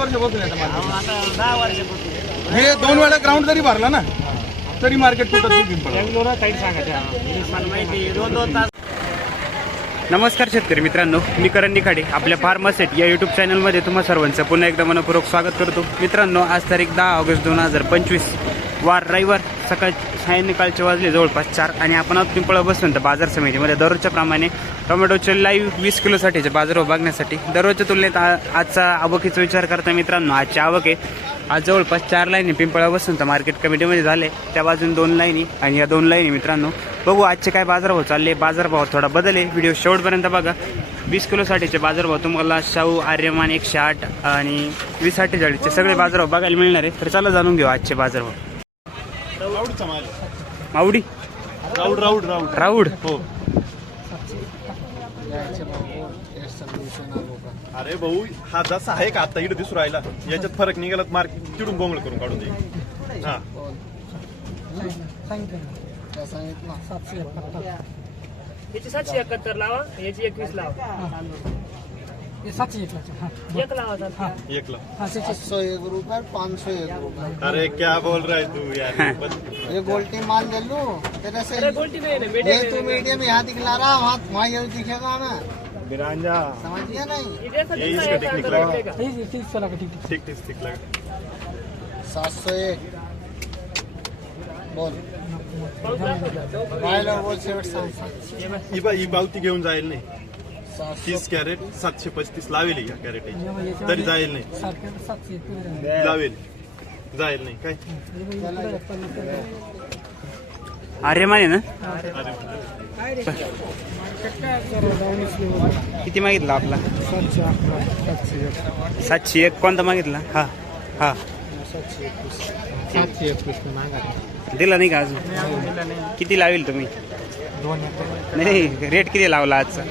येतं दहा वर्षापासून हे दोन वेळा ग्राउंड जरी भरला ना तरी मार्केट तुटत नाही पिंपळगाव. बेंगलोर काही सांगायच्या मला माहिती आहे, दोन दोन तास. नमस्कार शेतकरी मित्रांनो मी करण निखाडे आपल्या फार्मासेट या यूट्यूब चॅनलमध्ये तुम्हा सर्वांचं पुन्हा एकदा मनपूर्वक स्वागत करतो. मित्रांनो आज तारीख दहा ऑगस्ट दोन हजार पंचवीस. वार रविवार सकाळ सायंकाळचे वाजले जवळपास चार. आणि आपण आहोत पिंपळा तर बाजार समितीमध्ये. दररोजच्या प्रमाणे टोमॅटोचे लाईव्ह वीस किलोसाठीचे बाजार हो बघण्यासाठी. दररोजच्या तुलनेत आजचा आवकीचा विचार करता मित्रांनो आजची आवक आहे. आज जवळपास चार लाईनी पिंपळा तर मार्केट कमिटीमध्ये झाले. त्या बाजून दोन लाईनी आणि या दोन लाईनी मित्रांनो बघू आजचे काय बाजारभाव चालले. बाजारभाव थोडा बदल आहे. व्हिडिओ शेवटपर्यंत बघा. वीस किलोसाठीचे बाजारभाव तुम्हाला शाहू आर्यमान एकशे आठ आणि वीस अठ्ठेचाळीसचे सगळे बाजारभाव बघायला मिळणार आहे. तर चला जाणून घेऊ आजचे बाजारभाव. मावडी राऊड राऊड राऊड. राऊड? हो. अरे भाऊ हा जसा आहे का आता इकडे दिसू राहिला? याच्यात फरक निघाला मार्क तिडून बोंगळ करून काढून दे. हा. याची सातशे एकाहत्तर लावा याची एकवीस लावा. एक लावा चालतं. एक लाख। सात सौ एक रुपये पाँच सौ एक रुपये अरे क्या बोल रहा है तू यार? ये गोल्टी माल ले लो। तेरे से ये मीडियम तो मीडियम यहाँ दिखला रहा वहाँ वहाँ ये दिखेगा ना बिरांजा। समझ गया नहीं? ठीक ठीक ठीक लगा। सात सौ एक। बोल. राहिला बोल शेवट सांग सातशे. हे बघ. ही बा ही पावती घेऊन जाईल नाही। सातशे तीस कॅरेट सातशे पस्तीस लावेल या कॅरेट तरी जाईल नाही. लावेल. जाईल नाही. काय? आर्यमान आहे. ना अरे किती मागितला आपला? सातशे एक. कोणता मागितला? हा हा. दिला नाही का अजून? किती लावेल तुम्ही? नाही रेट किती लावला आजचा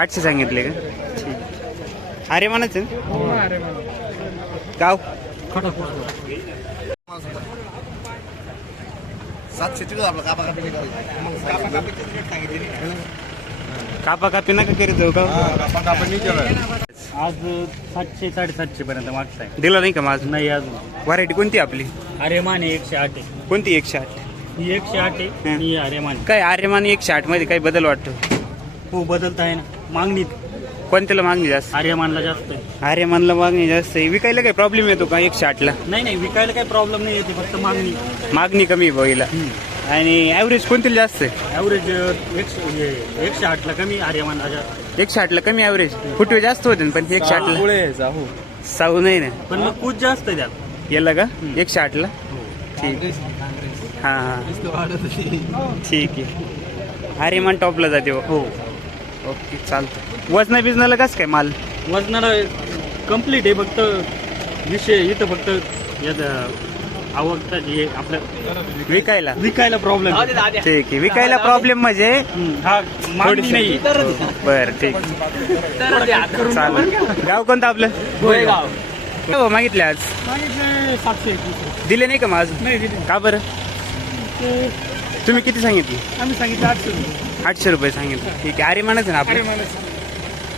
आठशे. सांगितले का? ठीक. अरे म्हणाच गाव? सातशे आपलं कापा कापी कापा कापी नका करीत जाऊ का आज सातशे साडेसातशे पर्यंत मागताय. दिला नाही का माझं नाही अजून. व्हरायटी कोणती आपली? अरे माने एकशे आठ आहे. कोणती एकशे आठ? ही एकशे आठ आहे हं. आणि अरे माने काय आर्यमान एकशे आठमध्ये काही बदल वाटतो? हो बदलत आहे ना. मागणीत. कोणत्याला मागणी जास्त? आर्यमानला जास्त आहे. आर्यमानला मागणी जास्त आहे. विकायला काही प्रॉब्लेम येतो का एकशे आठला नाही नाही विकायला काही प्रॉब्लेम नाही येते फक्त मागणी. मागणी कमी आहे बघीला. आणि ॲव्हरेज कोणतील जास्त आहे? ॲव्हरेज एकशे हे, एकशे आठला कमी आर्यमानला जास्त. एकशे आठला कमी ॲव्हरेज फुटवे जास्त होते ना, पण एकशे आठला साऊ नाही ना? पण मग कूच जास्त आहे त्यात. याला का? एकशे आठला ठीक हां हां. ठीक आहे. आर्यमान टॉपला जाते हो. ओके चालतं वजना बिजनाला कसं काय माल? वजनाला कंप्लीट आहे फक्त विषय इथं फक्त यात आवडता जे आपलं विकायला. विकायला प्रॉब्लेम ठीक आहे. विकायला प्रॉब्लेम म्हणजे? हा नाही. बरं ठीक चालेल. गाव कोणतं आपलं? गोळेगाव भाव मागितले आज. सातशे दिले नाही का माझ नाही दिले का बरं? तुम्ही किती सांगितले? आम्ही सांगितलं आठशे रुपये. आठशे रुपये सांगितले. ठीक आहे. अरे म्हणायचं ना आपलं?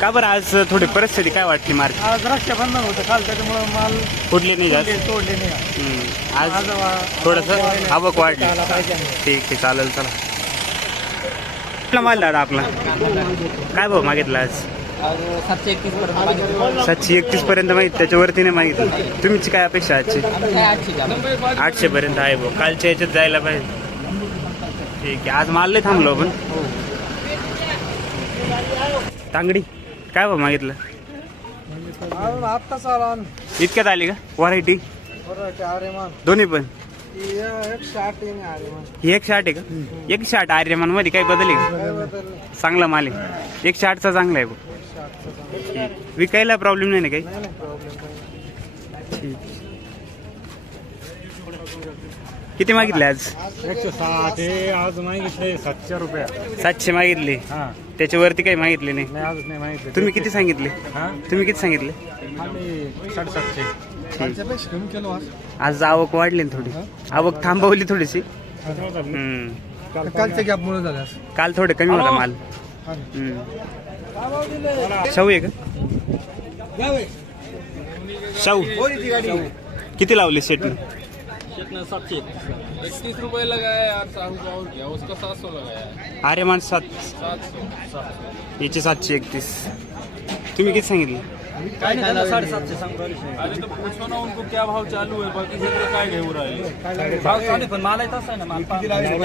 का बरं आज थोडी परिस्थिती काय वाटली मार्केट आज द्राक्ष बंधन होतं काल त्याच्यामुळे माल फुटली नाही जास्त तोडले नाही हम्म. आज थोडस आवक वाढली. ठीक आहे चालेल चला. कुठला माल दादा आपला? काय भाऊ मागितला आज? सातशे एकतीस पर्यंत सातशे एकतीस पर्यंत माहिती त्याच्यावरती नाही मागितलं तुमची काय अपेक्षा आजची? आठशे पर्यंत आहे भाऊ. कालच्या याच्यात जायला पाहिजे. ठीक आहे. आज माल नाही थांबलो आपण. तांगडी काय भाऊ मागितलं? इतक्यात आली का? व्हरायटी दोन्ही पण? एकशे आठ ही आहे का? एकशे आठ आर्यमानमध्ये काही बदल आहे का? चांगला माल आहे. एकशे आठचा चांगला आहे. विकायला प्रॉब्लेम नाही ना काही? ठीक. किती मागितले आज? एकशे साठ हे आज मागितले सातशे रुपये. सातशे मागितले. हा. त्याच्यावरती काही मागितले नाही. नाही आज नाही मागितले. तुम्ही किती सांगितले? तुम्ही किती सांगितले? साडेसातशे. ठीक. आज आवक वाढली ना थोडी. आवक थांबवली थोडीशी. हम्म. कालच्या गॅप मुळे काल थोडे कमी होता माल. हम्म. शाहू आहे का? शाहू. किती लावले सेट शेतनं सातशे. इकतीस रुपये लगाया यार साहू का और क्या उसका सात सौ लगाया आर्यमान सात. सात सौ याचे सातशे एकतीस. तुम्ही किती सांगितले? काय नाही साडेसातशे सांगतो अरे तो पूछो ना उनको क्या भाव चालू है बाकी सगळं काय घेऊ राहिले? भाव चालू पण मला येत आहे ना माल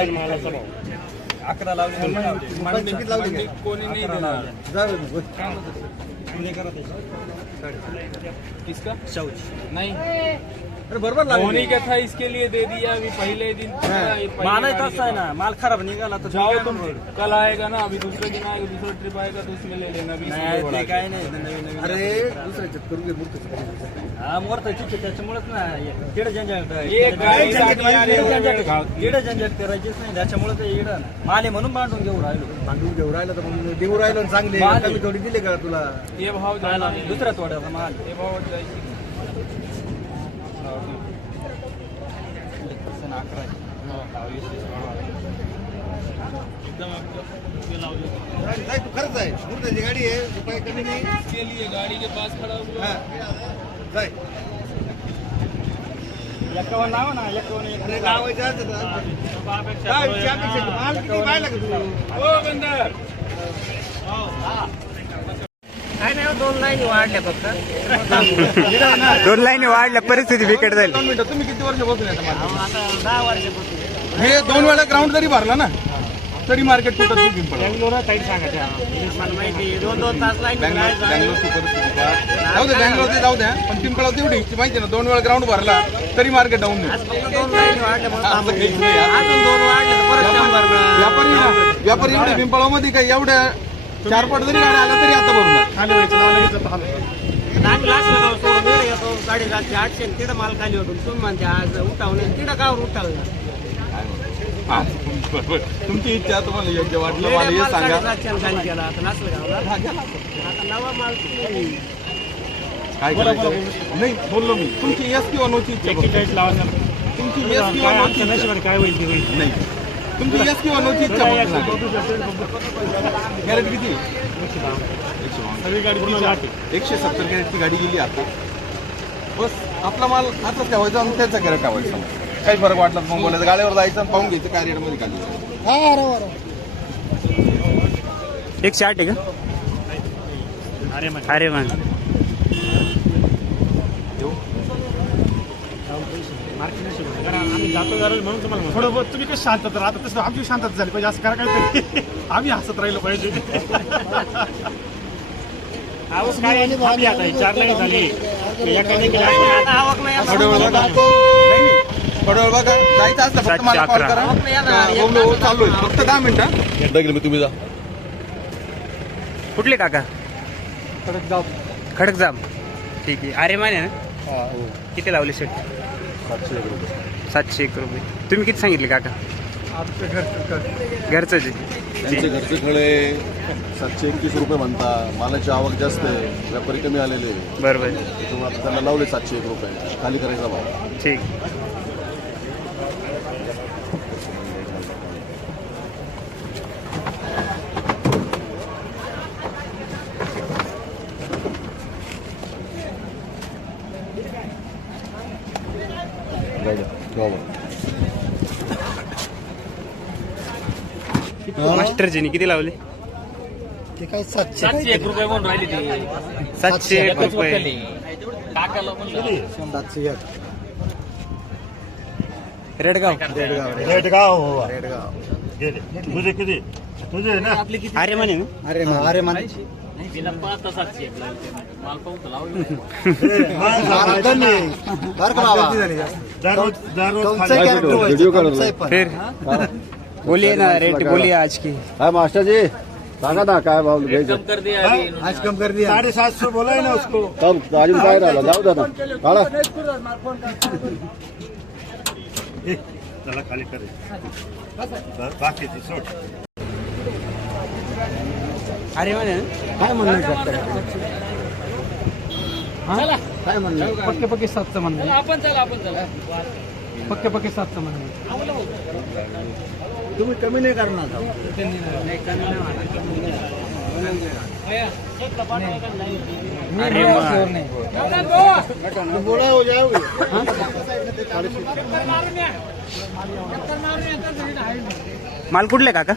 मालाचा भाव. अकरा लावले कोणी नाही देणार. किसका? नहीं. अरे बरोबर होने का था इसके लिए दे दिया अभी पहले दिन आहे ना. माल खराब निघाला तर जाओ तुम कल आएगा ना अभी दूसरे दिन आएगा दूसरा ट्रिप आएगा तो उसमें ले लेना बीस रुपये नाही. बढ़ा हा मोरत ठीक आहे त्याच्यामुळेच ना किड झंझट ये गाडी झाली अरे किड झंझट करायचीच नाही त्याच्यामुळे ते इड माल आहे म्हणून बांधून घेऊ राहिलो. भांडून घेऊ राहिलं तर मग देऊ राहिलो आणि चांगले कमी थोडी दिले का तुला? ये भाव जायला दुसऱ्या तोड्याचा माल? ये भाव जायची. अकरा नाही, तू खरंच आहे. गाडी आहे रुपये कमी नाही. गाड़ी के पास खड़ा हा. एकावन्न ना एकावन्न तर. काय नाही हो, दोन लाईन वाढल्या फक्त. दोन लाईनी वाढल्या परिस्थिती बिकट मिनिटं तुम्ही किती? आता दहा वर्षापासून हे दोन वेळा ग्राउंड जरी भरला ना तरी मार्केट कुठं नाही पिंपळ मला माहिती आहे, दोन दोन तास लाईन बँगलोर पहा. जाऊ दे बँगलोरची जाऊ द्या पण पिंपळा तेवढी ती माहिती आहे ना? दोन वेळा ग्राउंड भरला तरी मार्केट डाऊन. व्यापारी व्यापारी एवढे पिंपळामध्ये काय एवढ्या चार पट जरी गाड्या आल्या तरी आता येतो, साडेसातशे आठशे तिथं माल खाली होतो. तुम्ही म्हणते आज उठावलं तिथं गावर उठावलं हा, बरोबर. तुमची इच्छा तुम्हाला योग्य वाटलं मला हे सांगा. काय करायचं? नाही बोललो मी. तुमची एस किंवा नोची इच्छा. तुमची एस किंवा नोची इच्छा. काय होईल ते होईल. नाही. तुमची एस किंवा नोची इच्छा कॅरेट किती? एकशे सत्तर. कॅरेटची गाडी गेली आता. बस आपला माल आताच ठेवायचा आणि त्याचा कॅरेट ठेवायचा. काही फरक वाटला मग बोलायचं गाड्यावर जायचं आणि पाहून घ्यायचं काय रेटमध्ये खाली एकशे आठ आहे का? अरे मान आम्ही जातो म्हणून तुम्हाला थोडं बहुत तुम्ही कसं शांतता राहता तसं आमची शांतता झाली पाहिजे असं करा काहीतरी. आम्ही हसत राहिलो पाहिजे. चार लाईन झाली आता आवक नाही. असं. थोड्या वेळ बघा. जायचं असलं फक्त मला कॉल करा. हा, आहे फक्त दहा मिनिटं तुम्ही जा. कुठले काका? खडक जाम ठीक आहे. अरे माने ना? किती लावले सेट सातशे एक रुपये. तुम्ही किती सांगितले काका? घरचंच आहे त्यांचे घरचे खळे सातशे एकतीस रुपये म्हणता. मालाची आवक जास्त आहे. व्यापारी कमी आलेले आहे. बरोबर. त्याच्यामुळे आता त्यांना लावले सातशे एक रुपये. खाली करायचा भाव ठीक जाऊ द्या. ठेवा मग. मास्टरजीने किती लावले? सातशे एक रुपये म्हणून राहिली ती. सातशे एक रुपये. टाकायला म्हणलं सातशे एक. रेडगाव. रेडगाव. रेडगाव तुझे किती? तुझे ना? अरे माने ना? अरे मा- अरे मान तिला पाच तास सातशे एक लागले. माल पाहून तर लावलं दररोज दररोज व्हिडिओ काढून फिर. बोलिए ना रेट बोलिए आज की. काय मास्टरजी सांगा ना काय भाव घ्यायचं? कम कर दिया अभी आज कम कर दिया. साढ़े सात सौ बोला है ना उसको. कम अजून काय राहिलं? जाऊ द्या ना. काढा. ए, चला खाली करे. बाकीची सोड. अरे माने ना काय म्हणणं काय म्हणणं पक्के पक्के सातचं म्हणणं आपण चला आपण चला. पक्के पक्के सातचं म्हणणं तुम्ही कमी नाही करणार. माल कुठले काका?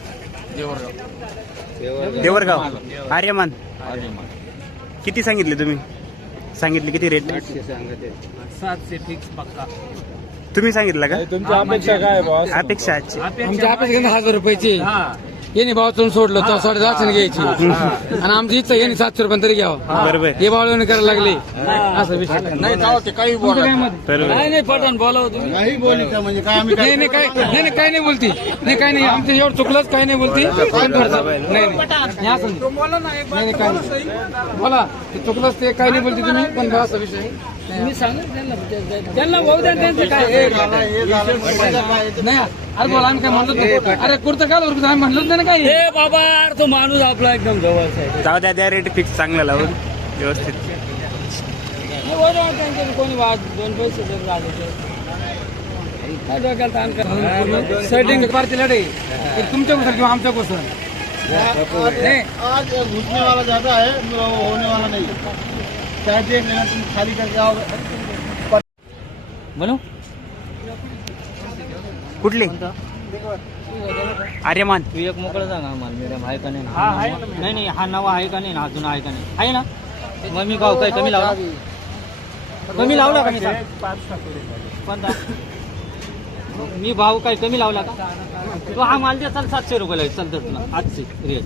देवरगाव. आर्यमान. किती सांगितले तुम्ही? सांगितले किती रेट सातशे फिक्स पक्का. तुम्ही सांगितलं का? तुमची अपेक्षा काय बॉस अपेक्षा आजची. आमच्या अपेक्षा हजार रुपयाची. येणे भावातून सोडलं तर साडे दहाशे घ्यायची. आणि आमची इच्छा येणे सातशे रुपये तरी घ्यावं. बरोबर. हे भावळवणी करायला लागले. असं विषय. नाही का ते काही नाही नाही पठाण बोलाव नाही नाही काय नाही नाही काय नाही बोलती. नाही काय नाही. आमचं एवढं चुकलंच काय नाही बोलती. नाही नाही. हे बोला ते चुकलंच ते काय नाही बोलती तुम्ही पण असा विषय मी सांगत त्यांना भाऊ द्या त्यांचं काय नाही अरे बोला आम्ही काय म्हणलो नाही. अरे कुर्ता काल उरकत आम्ही म्हणलोच नाही ना काही बाबा तो माणूस आपला एकदम जवळचा आहे जाऊ द्या द्या रेट फिक्स चांगला लावून व्यवस्थित कोणी वाद दोन पैसे जर झाले काय डोक्याला ताण करा सेटिंग पार्टी लढे तुमच्या कुसर किंवा आमच्या कुसर नाही आज घुसने वाला ज्यादा है होने वाला नहीं चाहे देख लेना तुम खाली करके आओगे म्हणू कुठले? आर्यमान. तू एक मोकळं सांग आम्हाला मॅडम आहे का नाही नाही नाही हा नवा आहे का नाही ना? अजून आहे का नाही? आहे ना? मग मी भाव काय कमी लावला? कमी लावला का मी सांग? मी भाव काय कमी लावला का? तो हा माल द्या चल सातशे रुपये चल तर तुला. आजची रेट.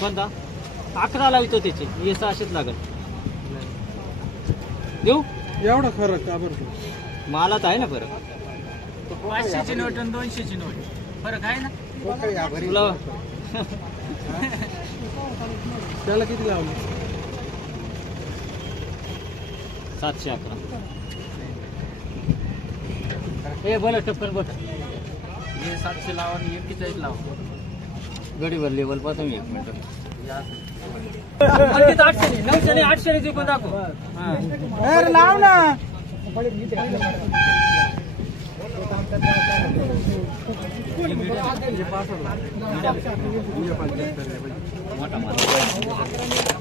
कोणता? अकरा लावतो त्याचे. हे सहाशेच लागत देऊ? एवढा फरक का बरं मालात आहे ना फरक. पाचशेची नोट आणि दोनशेची नोट. फरक आहे ना? तुला त्याला किती लावली? सातशे अकरा. हे बोला टप्पल बोट हे सातशे लावा आणि एकेचाळीस लावा. गडीवर लेवलपासून एक मिनिट. आठशे नाही, नऊशे नाही, आठशे नाही, ते पण दाखव लाव ना. मोठा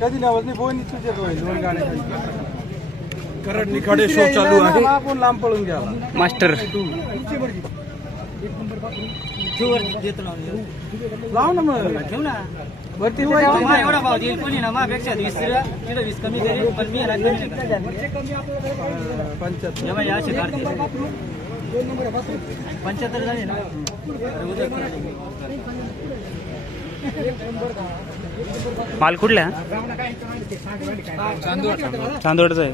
कधी लावत नाही बोनी तुझ्या दोन गाड्या करड निखाडे शो चालू आहे आपण लांब पळून घ्या मास्टर लाव ना मग. ठेव ना. वरती मा एवढा भाव देईल. कोणी ना मापेक्षा वीस तिला वीस कमी करेल पण मी याला कमी नाही असे काढते पंच्याहत्तर झाले ना? माल कुठल्या चांदवडचा आहे.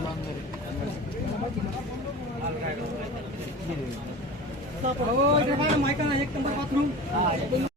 एक नंबर बाथरूम.